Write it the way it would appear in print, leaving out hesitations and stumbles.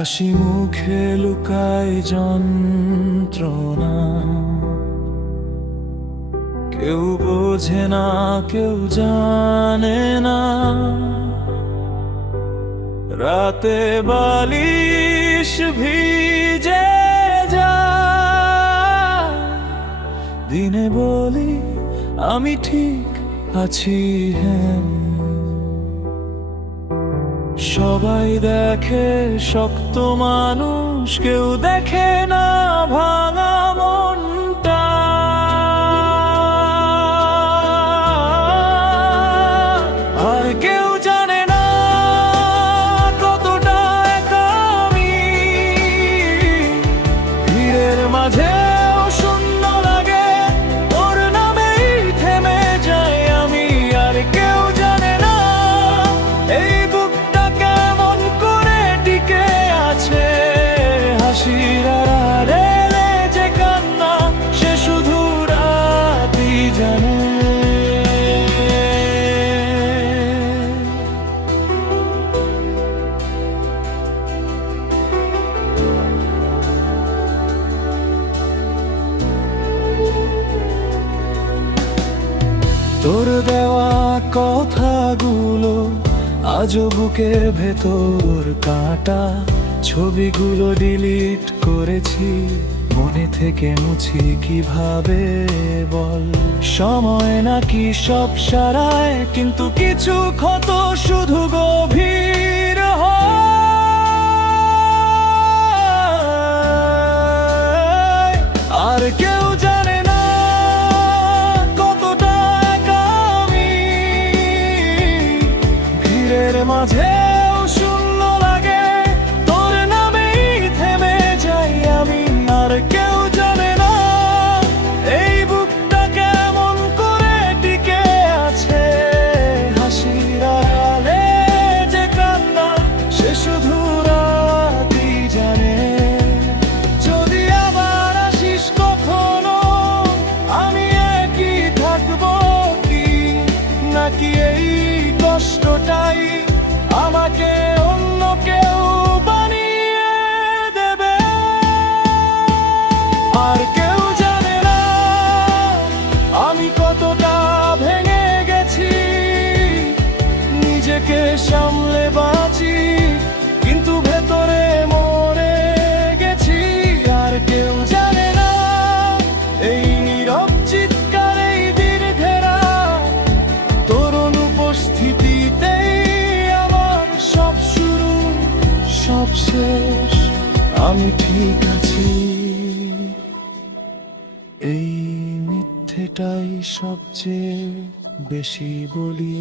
হাসি মুখে লুকায় যন্ত্রণা, কেউ বোঝে না কেউ জানে না। রাতে বালিশ ভিজে যায়, দিনে বলি আমি ঠিক আছি। হ্যাঁ, সবাই দেখে শক্ত মানুষ, কেউ দেখে না ভাঙা মনটা। আর কেউ জানে না কতটা একা আমি, ভিড়ের মাঝেও শূন্য লাগে, ওর নামেই থেমে যাই আমি। আর কেউ জানে না এই বুকটা কেমন করে টিকে আছে। হাসির আড়ালে যে কান্না, সে শুধু রাতই জানে। তোর দেওয়া কথাগুলো আজও বুকের ভেতর কাঁটা। ছবিগুলো ডিলিট করেছি, মনে থেকে মুছি কিভাবে বল? সময় নাকি সব সারায়, কিন্তু কিছু ক্ষত শুধু গভীর হয়। আর কেউ জানে না কতটা একা আমি, ভিড়ের মাঝেও শূন্য লাগে, তোর নামেই থেমে যাই আমি। আর কেউ জানে না এই বুকটা কেমন করে টিকে আছে। হাসির আড়ালে যে কান্না, সে শুধু রাতই জানে। যদি আবার আসিস কখনো, আমি একই থাকবো কি, নাকি এই কষ্টটাই আমাকে অন্য কেউ বানিয়ে দেবে? আর কেউ জানে না আমি কতটা ভেঙে গেছি, নিজেকে সামলে বাঁচি, কিন্তু ভেতরে মরে গেছি। আর কেউ জানে না এই নীরব চিৎকার, এই দীর্ঘেরা তোর অনুপস্থিতিতেই আমার সব শুরু সব শেষ। আমি ঠিক আছি, এই মিথ্যেটাই সবচেয়ে বেশি বলি।